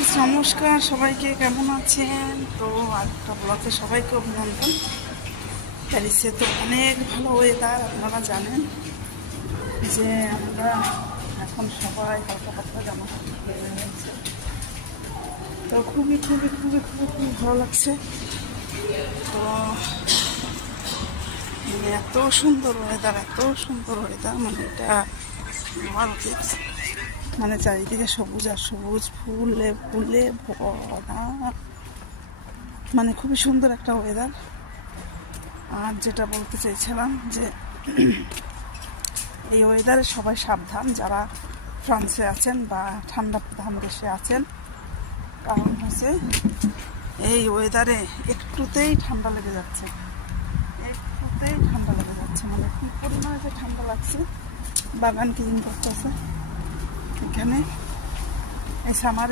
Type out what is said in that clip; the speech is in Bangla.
নমস্কার সবাইকে, কেমন আছেন? তো আরেকটা ব্লগে সবাইকে অভিনন্দন। প্যারিসে তো অনেক ভালো ওয়েদার, আপনারা জানেন যে আমরা এখন সবাই হালকা পাতলা জামা কাপড় পরে রয়েছে। তো খুবই খুবই খুবই খুবই খুবই ভালো লাগছে। তো মানে এত সুন্দর ওয়েদার, এত সুন্দর ওয়েদার, মানে এটা আমার উচিত। মানে চারিদিকে সবুজ আর সবুজ, ফুলে ফুলে ভরা, মানে খুবই সুন্দর একটা ওয়েদার। আর যেটা বলতে চাইছিলাম যে এই ওয়েদারে সবাই সাবধান, যারা ফ্রান্সে আছেন বা ঠান্ডা প্রধান দেশে আছেন। কারণ হচ্ছে এই ওয়েদারে একটুতেই ঠান্ডা লেগে যাচ্ছে, একটুতেই ঠান্ডা লেগে যাচ্ছে। মানে কি পরিমাণে যে ঠান্ডা লাগছে, বাগান ক্লিন করতেছে এখানে। এই সামারে